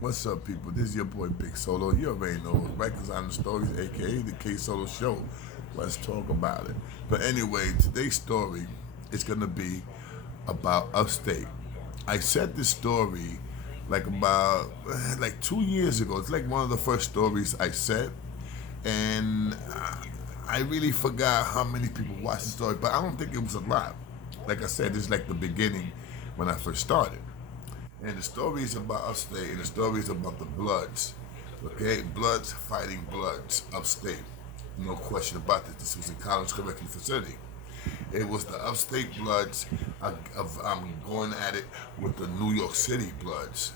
What's up, people? This is your boy Big Solo. You already know Rikers on the Stories, aka the K Solo Show. Let's talk about it. But anyway, today's story is gonna be about upstate. I said this story like about like 2 years ago. It's like one of the first stories I said, and I really forgot how many people watched the story, but I don't think it was a lot. Like I said, this is like the beginning when I first started. And the story is about upstate, and the story is about the Bloods. Okay, Bloods fighting Bloods upstate. No question about this. This was in College Correctional Facility. It was the upstate Bloods going at it with the New York City Bloods.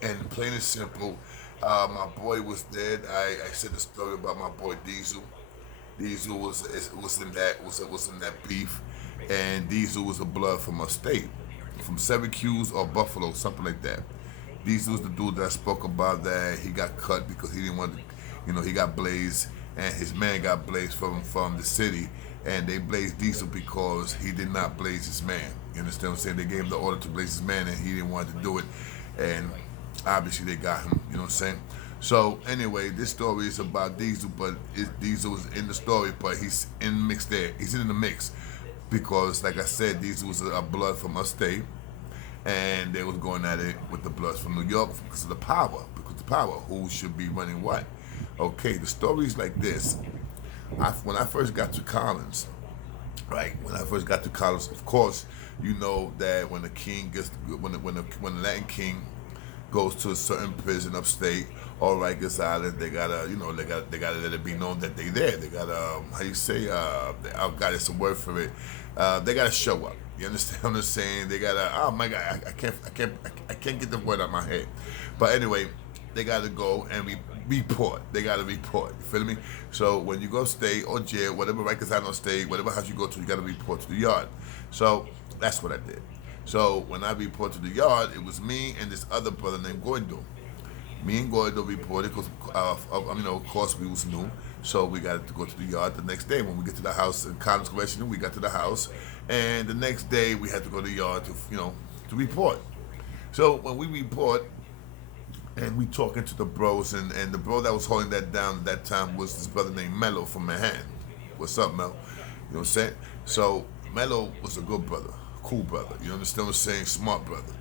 And plain and simple, my boy was dead. I said the story about my boy Diesel. Diesel was in that beef, and Diesel was a blood from upstate, from Syracuse or Buffalo, something like that. Diesel was the dude that I spoke about that he got cut because he didn't want to, he got blazed, and his man got blazed from the city, and they blazed Diesel because he did not blaze his man. You understand what I'm saying? They gave him the order to blaze his man, and he didn't want to do it, and obviously they got him. You know what I'm saying? So anyway, this story is about Diesel, but Diesel is in the story, but he's in the mix there. He's in the mix because, like I said, Diesel was a blood from upstate, and they was going at it with the Bloods from New York because of the power. Because the power, who should be running what? Okay, the story is like this. When I first got to Collins, right? When I first got to Collins, of course, you know that when the king gets when the Latin king goes to a certain prison upstate or Rikers Island, they gotta, they gotta let it be known that they there. They gotta, how you say, oh God, it's a word for it. They gotta show up. You understand what I'm saying? They gotta. Oh my God, I can't get the word out of my head. But anyway, they gotta go and report. They gotta report. You feel me? So when you go state or jail, whatever Rikers Island or state, whatever house you go to, you gotta report to the yard. So that's what I did. So when I reported to the yard, it was me and this other brother named Goindo. Me and Goindo reported because, of course, we was new. So we got to go to the yard the next day. When we get to the house in Collins Correctional, we got to the house, and the next day we had to go to the yard to report. So when we report, and we talking to the bros, and the bro that was holding that down at that time was this brother named Mello from Manhattan. What's up, Mel? You know what I'm saying? So Mello was a good brother, cool brother. You understand what I'm saying? Smart brother.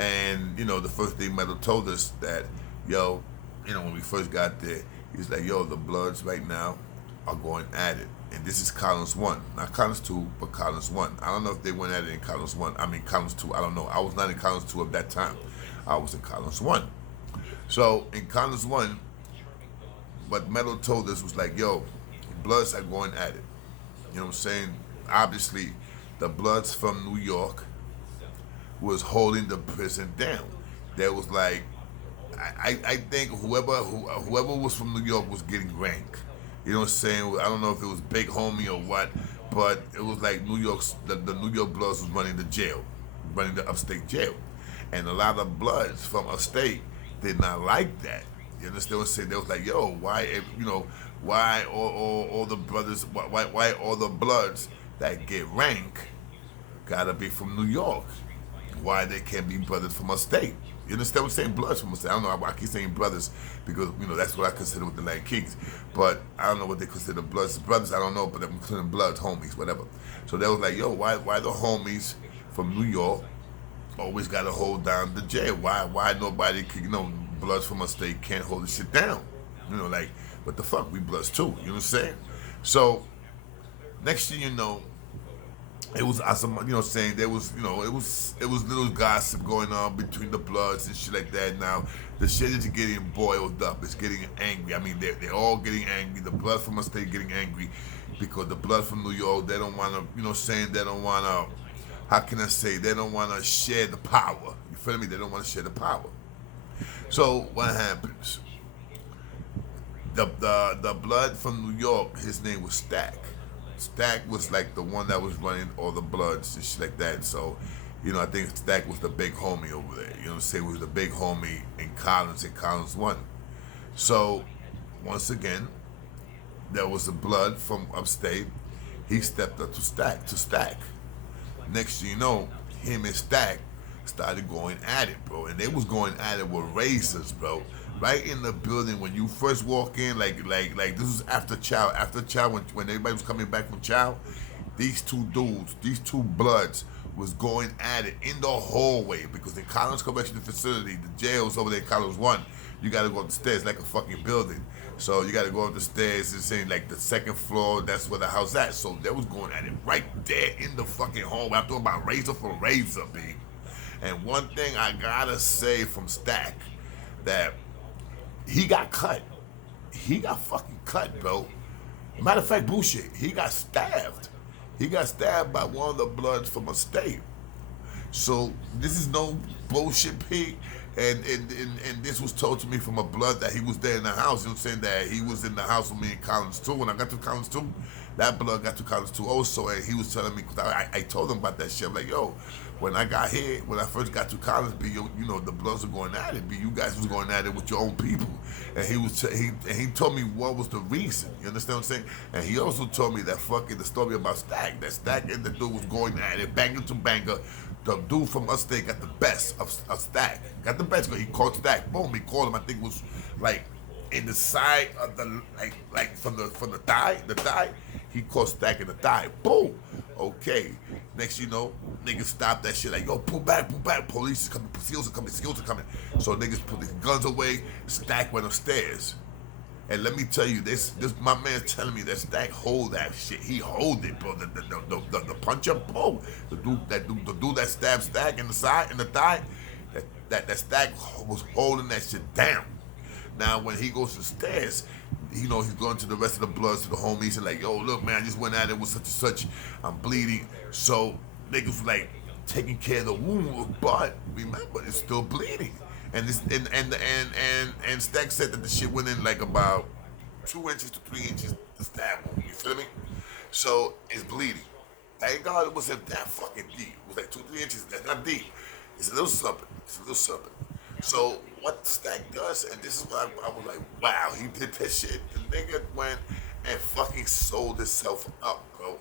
And the first thing Mello told us that, yo, when we first got there, he's like, yo, the Bloods right now are going at it. And this is Collins 1. Not Collins 2, but Collins 1. I don't know if they went at it in Collins 1. I mean, Collins 2. I don't know. I was not in Collins 2 at that time. I was in Collins 1. So in Collins 1, what Mello told us was like, yo, Bloods are going at it. You know what I'm saying? Obviously, the Bloods from New York was holding the prison down. There was like, I think whoever was from New York was getting rank. You know what I'm saying? I don't know if it was Big Homie or what, but it was like the New York Bloods was running the jail, running the upstate jail, and a lot of Bloods from upstate did not like that. You understand what I'm saying? They was like, yo, why all the brothers, why all the Bloods that get rank gotta be from New York? Why they can't be brothers from upstate? You understand what I'm saying? Bloods from upstate. I don't know. I keep saying brothers because that's what I consider with the Latin Kings. But I don't know what they consider Bloods. Brothers, I don't know, but I'm considering Bloods, homies, whatever. So they was like, yo, why the homies from New York always gotta hold down the jail? Why nobody could, Bloods from upstate can't hold this shit down? Like, what the fuck? We Bloods too. You know what I'm saying? So next thing you know, it was awesome, saying there was, it was little gossip going on between the Bloods and shit like that. Now the shit is getting boiled up. It's getting angry. I mean, they're all getting angry. The Blood from upstate getting angry because the Blood from New York, they don't want to, saying they don't want to. How can I say? They don't want to share the power. You feel me? They don't want to share the power. So what happens? The Blood from New York, his name was Stack. Stack was like the one that was running all the Bloods and shit like that. So, I think Stack was the big homie over there. You know what I'm saying? He was the big homie in Collins 1. So, once again, there was a Blood from upstate. He stepped up to Stack. Next thing you know, him and Stack started going at it, bro. And they was going at it with razors, bro. Right in the building when you first walk in, like this was after Chow. After Chow, when everybody was coming back from Chow, these two dudes, these two bloods, was going at it in the hallway because in Collins Correctional Facility, the jails over there in Collins 1, you gotta go up the stairs like a fucking building. So you gotta go up the stairs and saying like the second floor, that's where the house at. So they was going at it right there in the fucking hallway. I'm talking about razor for razor, B. And one thing I gotta say from Stack, that he got cut. He got fucking cut, bro. Matter of fact, bullshit, he got stabbed. He got stabbed by one of the bloods from upstate. So this is no bullshit, P. And this was told to me from a blood that he was there in the house. You know what I'm saying? That he was in the house with me in Collins too. When I got to Collins too, that blood got to Collins too also. And he was telling me, because I told him about that shit. I'm like, yo, when I got here, when I first got to Collins, B, you know, the bloods were going at it, B. You guys was going at it with your own people. And he told me what was the reason. You understand what I'm saying? And he also told me that fucking the story about Stack. That Stack and the dude was going at it, banger to banger. The dude from upstate got the best of Stack. Got the best because he caught Stack. Boom, he caught him. I think it was like in the side of the like from the thigh. The thigh. He caught Stack in the thigh. Boom. Okay. Next, you know, niggas stopped that shit like, yo, pull back. Police is coming. SEALs are coming. So niggas put their guns away. Stack went upstairs. And let me tell you, this my man's telling me that Stack hold that shit. He hold it, bro. The puncher, bro. The dude that stabbed Stack in the side, in the thigh, that Stack was holding that shit down. Now when he goes to the stairs, you know, he's going to the rest of the bloods, to the homies, and like, yo, look, man, I just went at it with such and such. I'm bleeding. So niggas like taking care of the wound, but remember, it's still bleeding. And this and Stack said that the shit went in like about 2 inches to 3 inches to stab him. You feel me? So it's bleeding. Thank God it wasn't that fucking deep. It was like 2-3 inches. That's not deep. It's a little something. So what Stack does, and this is what I was like, wow, he did that shit. The nigga went and fucking sold himself up, bro.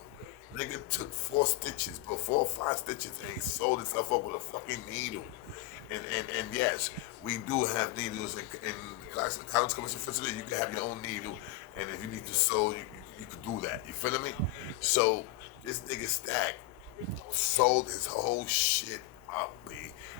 Nigga took 4 stitches, bro, 4 or 5 stitches, and he sold himself up with a fucking needle. And yes, we do have needles in Collins Correctional Facility. You can have your own needle, and if you need to sew, you could do that. You feel me? So this nigga Stack sold his whole shit up, B.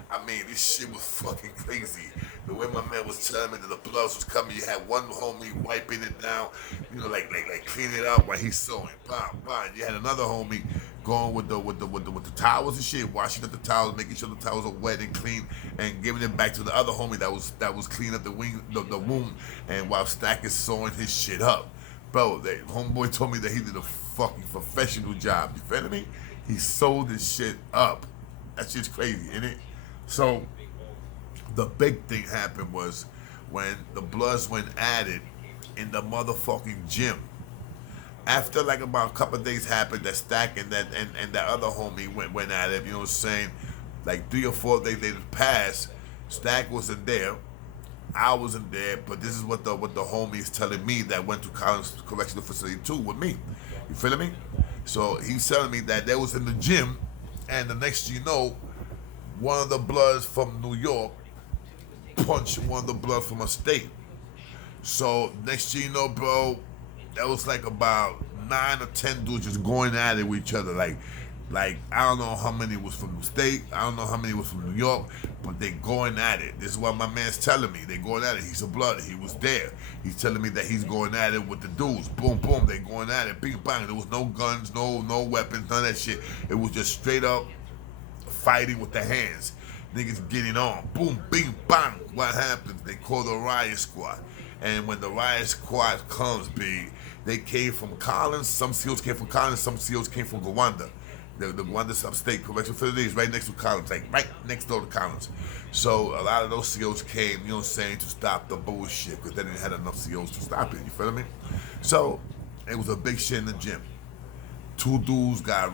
I mean, this shit was fucking crazy. The way my man was telling me that the blood was coming, you had one homie wiping it down, you know, like cleaning it up while he's sewing. Bam. You had another homie going with the towels and shit, washing up the towels, making sure the towels are wet and clean, and giving it back to the other homie that was cleaning up the wound, and while Stack is sewing his shit up. Bro, that homeboy told me that he did a fucking professional job. You feel me? He sewed his shit up. That shit's crazy, isn't it? So the big thing happened was when the bloods went at it in the motherfucking gym. After like about a couple of days happened, that Stack and that other homie went at it, you know what I'm saying? Like 3 or 4 days they passed, Stack wasn't there, I wasn't there, but this is what the homie is telling me that went to Collins Correctional Facility too with me. You feeling me? So he's telling me that they was in the gym, and the next thing you know, one of the bloods from New York punched one of the bloods from upstate. So next thing you know, bro, that was like about 9 or 10 dudes just going at it with each other. Like I don't know how many was from the state, I don't know how many was from New York, but they going at it. This is what my man's telling me. They going at it. He's a blood. He was there. He's telling me that he's going at it with the dudes. Boom, boom. They going at it. Bing, bang. There was no guns, no weapons, none of that shit. It was just straight up fighting with the hands. Niggas getting on. Boom, bing, bang. What happens? They call the riot squad. And when the riot squad comes, big, they came from Collins. Some SEALs came from Collins. Some SEALs came from Gowanda. The Gowanda upstate correctional facility is right next to Collins, like right next door to Collins. So a lot of those SEALs came, you know what I'm saying, to stop the bullshit because they didn't have enough SEALs to stop it. You feel me? So it was a big shit in the gym. 2 dudes got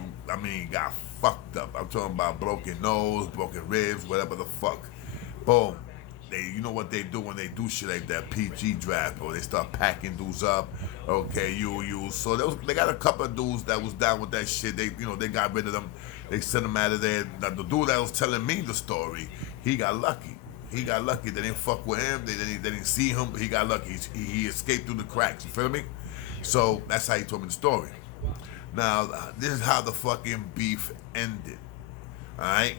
fucked up. I'm talking about broken nose, broken ribs, whatever the fuck. Boom. You know what they do when they do shit like that, PG draft, or they start packing dudes up. Okay, so they got a couple of dudes that was down with that shit. They got rid of them. They sent him out of there. Now, the dude that was telling me the story, he got lucky. He got lucky. They didn't fuck with him. They didn't see him, but he got lucky. He escaped through the cracks. You feel me? So that's how he told me the story. Now, this is how the fucking beef ended. Alright?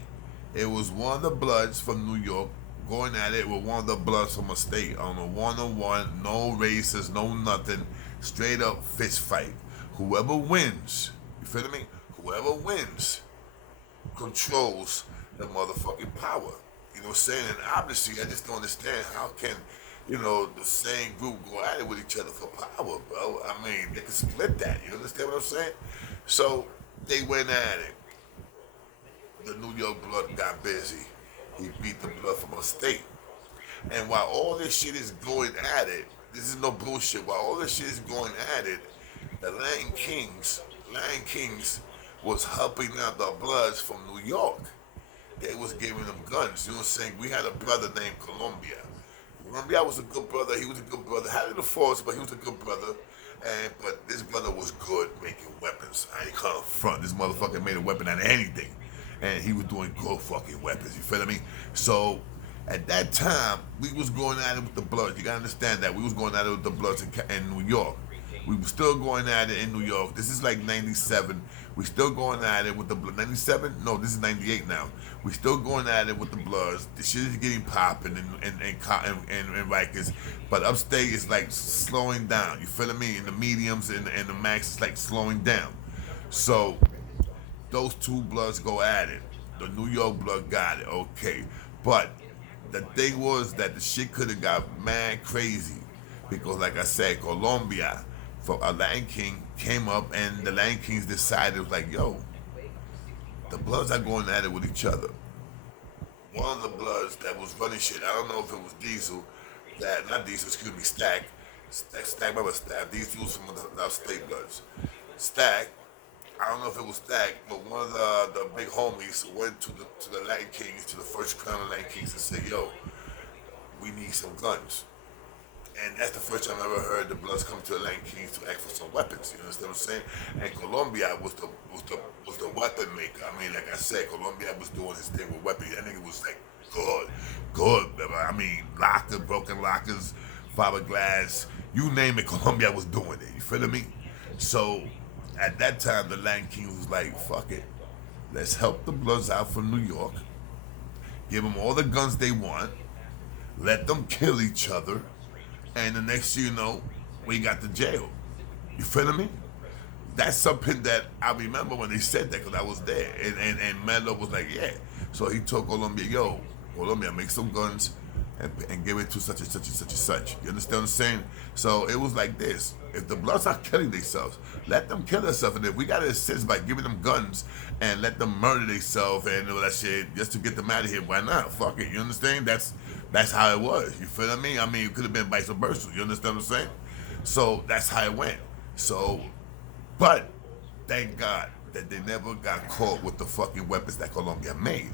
It was one of the Bloods from New York going at it with one of the Bloods from a state on a one-on-one, no races, no nothing, straight up fist fight. Whoever wins, you feel me? Whoever wins controls the motherfucking power. You know what I'm saying? And obviously, I just don't understand how can, the same group go at it with each other for power, bro. I mean, they can split that. You understand what I'm saying? So they went at it. The New York Blood got busy. He beat the Blood from upstate. And while all this shit is going at it, this is no bullshit. While all this shit is going at it, the Lion Kings was helping out the Bloods from New York. They was giving them guns. You know what I'm saying? We had a brother named Colombia. Colombia was a good brother. He was a good brother. Had in the force, but he was a good brother. But this brother was good making weapons. I ain't gonna front. This motherfucker made a weapon out of anything. And he was doing good fucking weapons. You feel me? So at that time, we was going at it with the Bloods. You gotta understand that. We was going at it with the Bloods in New York. We were still going at it in New York. This is like 97. We still going at it with the Bloods. 97? No, this is 98 now. We still going at it with the Bloods. The shit is getting popping in Rikers. But upstate is like slowing down. You feel me? In the mediums and the max is like slowing down. So those two Bloods go at it. The New York Blood got it. Okay. But the thing was that the shit could have got mad crazy. Because like I said, Colombia, for a Lion King came up and the Lion Kings decided, like, yo, the Bloods are going at it with each other. One of the Bloods that was running shit, I don't know if it was Stack. Remember Stack? These dudes from the upstate Bloods. Stack, I don't know if it was Stack, but one of the big homies went to the Lion Kings, to the first crown of Lion Kings and said, yo, we need some guns. And that's the first time I ever heard the Bloods come to the Lion Kings to ask for some weapons. You understand what I'm saying? And Colombia was the weapon maker. I mean, like I said, Colombia was doing his thing with weapons. That nigga was like good. I mean, lockers, broken lockers, fiberglass, you name it. Colombia was doing it. You feel me? So at that time, the Lion King was like, fuck it, let's help the Bloods out from New York. Give them all the guns they want. Let them kill each other. And the next thing you know, we got to jail. You feel me? That's something that I remember when they said that, because I was there. And Melo was like, yeah. So he told Colombia, yo, Colombia, make some guns and give it to such and such and such and such. You understand what I'm saying? So it was like this. If the Bloods are killing themselves, let them kill themselves. And if we got to assist by giving them guns and let them murder themselves and all that shit just to get them out of here, why not? Fuck it. You understand? That's how it was. You feel what I mean? I mean, it could have been vice versa. You understand what I'm saying? So that's how it went. So, but thank God that they never got caught with the fucking weapons that Colombia made.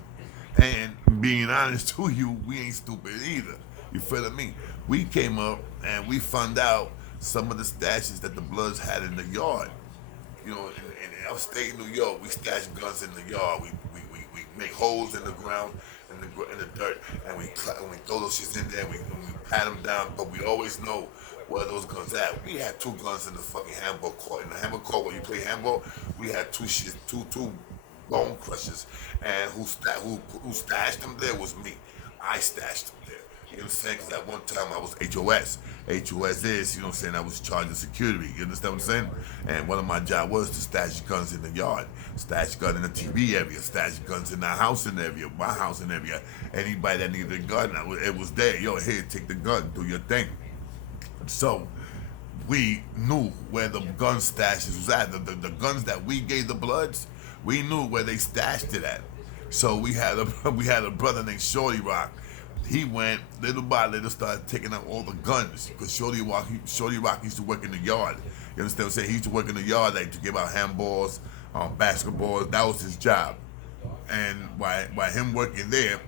And being honest to you, we ain't stupid either. You feel what I mean? We came up and we found out some of the stashes that the Bloods had in the yard. You know, in upstate New York, we stash guns in the yard. We make holes in the ground, in the dirt, and we throw those shits in there. And we pat them down, but we always know where those guns at. We had two guns in the fucking handball court. In the handball court, when you play handball, we had two bone crushers, and who stashed them there was me. I stashed them there. You know what I'm saying? Because at one time I was HOS. HOS is, you know what I'm saying, I was charged of security. You understand what I'm saying? And one of my jobs was to stash guns in the yard, stash guns in the TV area, stash guns in the house in the area, my house in the area. Anybody that needed a gun, it was there. Yo, here, take the gun, do your thing. So we knew where the gun stashes was at. The guns that we gave the Bloods, we knew where they stashed it at. So we had a brother named Shorty Rock. He went little by little, started taking out all the guns, because Shorty Rock used to work in the yard. You understand what I'm saying? He used to work in the yard, like, to give out handballs, basketballs. That was his job. And by him working there,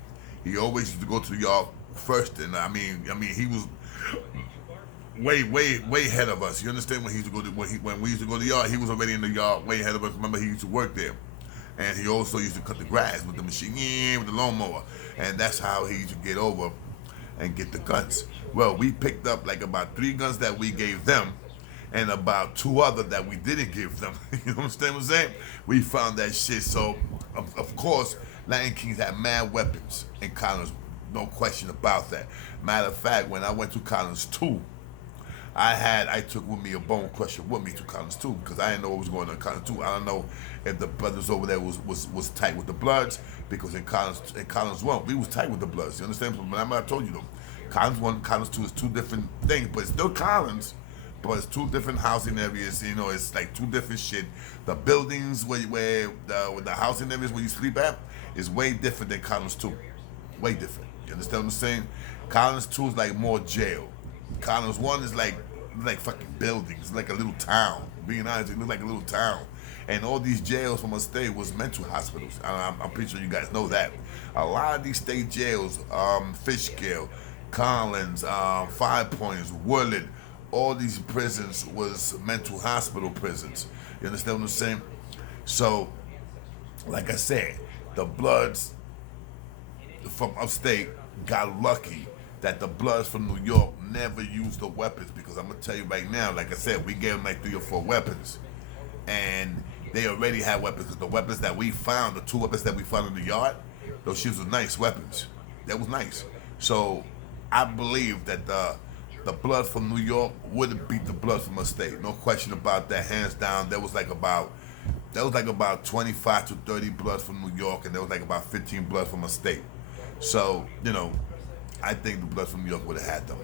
he always used to go to the yard first. And I mean, he was way ahead of us. You understand? When we used to go to the yard, he was already in the yard way ahead of us. Remember, he used to work there. And he also used to cut the grass with the machine, yeah, with the lawnmower. And that's how he used to get over and get the guns. Well, we picked up like about 3 guns that we gave them and about 2 other that we didn't give them. You understand what I'm saying? We found that shit. So, of course, Latin Kings had mad weapons in Collins. No question about that. Matter of fact, when I went to Collins 2, I took with me a bone crusher with me to Collins 2 because I didn't know what was going on in Collins 2. I don't know if the brothers over there was tight with the Bloods because in Collins 1 we was tight with the Bloods. You understand? But I told you though, Collins 1, Collins 2 is 2 different things, but it's still Collins. But it's 2 different housing areas. You know, it's like 2 different shit. The buildings where the housing areas where you sleep at is way different than Collins 2. Way different. You understand what I'm saying? Collins 2 is like more jail. Collins 1 is like fucking buildings, like a little town. Being honest, it looked like a little town. And all these jails from upstate was mental hospitals. I'm pretty sure you guys know that. A lot of these state jails, Fishkill, Collins, Five Points, Woodland, all these prisons was mental hospital prisons. You understand what I'm saying? So, like I said, the Bloods from upstate got lucky that the Bloods from New York never used the weapons because I'm gonna tell you right now, like I said, we gave them like 3 or 4 weapons, and they already had weapons. Because the weapons that we found, the 2 weapons that we found in the yard, those shits were nice weapons. That was nice. So I believe that the Blood from New York would have beat the Blood from upstate. No question about that, hands down. There was like about 25 to 30 Bloods from New York, and there was like about 15 Bloods from upstate. So, you know, I think the Bloods from New York would have had them.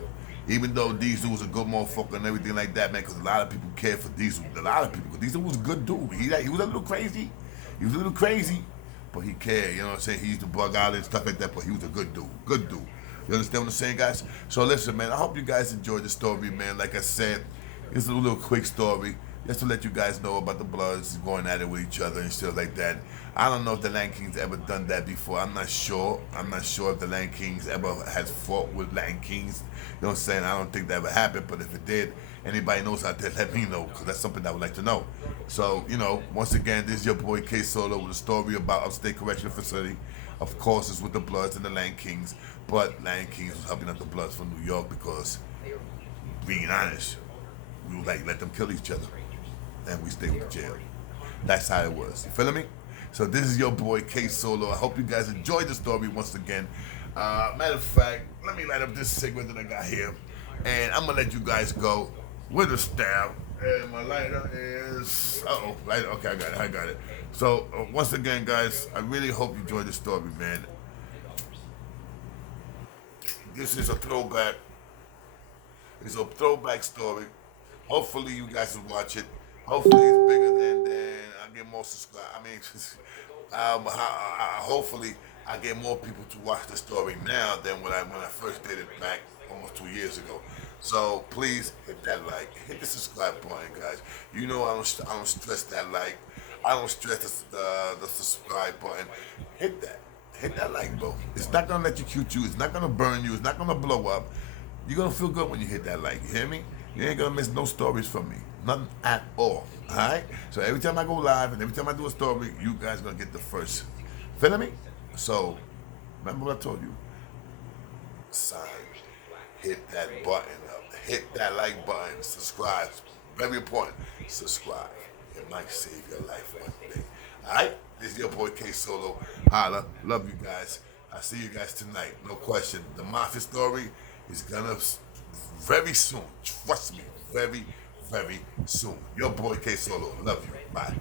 Even though Diesel was a good motherfucker and everything like that, man, because a lot of people cared for Diesel. A lot of people, because Diesel was a good dude. He was a little crazy. He was a little crazy, but he cared. You know what I'm saying? He used to bug out and stuff like that, but he was a good dude. Good dude. You understand what I'm saying, guys? So listen, man, I hope you guys enjoyed the story, man. Like I said, it's a little quick story just to let you guys know about the Bloods going at it with each other and stuff like that. I don't know if the Latin Kings ever done that before. I'm not sure. I'm not sure if the Latin Kings ever has fought with Latin Kings. You know what I'm saying? I don't think that ever happened, but if it did, anybody knows out there, let me know, because that's something I would like to know. So, you know, once again, this is your boy K Solo with a story about Upstate Correctional Facility. Of course, it's with the Bloods and the Latin Kings, but Latin Kings was helping out the Bloods from New York because, being honest, we would like let them kill each other, and we stay with the jail. That's how it was. You feeling me? So this is your boy K Solo. I hope you guys enjoyed the story once again. Matter of fact, let me light up this cigarette that I got here, and I'm gonna let you guys go with a stab. And my lighter is lighter. Okay, I got it. So once again, guys, I really hope you enjoyed the story, man. This is a throwback. It's a throwback story. Hopefully, you guys will watch it. Hopefully, it's bigger than I get more subscribers. I mean, hopefully, I get more people to watch the story now than when I first did it back almost 2 years ago. So please hit that like, hit the subscribe button, guys. You know I don't stress that like, I don't stress the subscribe button. Hit that like, bro. It's not gonna electrocute you. It's not gonna burn you. It's not gonna blow up. You're gonna feel good when you hit that like. You hear me? You ain't gonna miss no stories from me. Nothing at all. Alright? So every time I go live and every time I do a story, you guys gonna get the first. Feeling me? So remember what I told you? Sign. Hit that button up. Hit that like button. Subscribe. Very important. Subscribe. It might save your life one day. Alright? This is your boy K Solo. Holla. Love you guys. I'll see you guys tonight. No question. The Mafia story is gonna very soon. Trust me. Very, very soon. Your boy K Solo. Love you. Bye.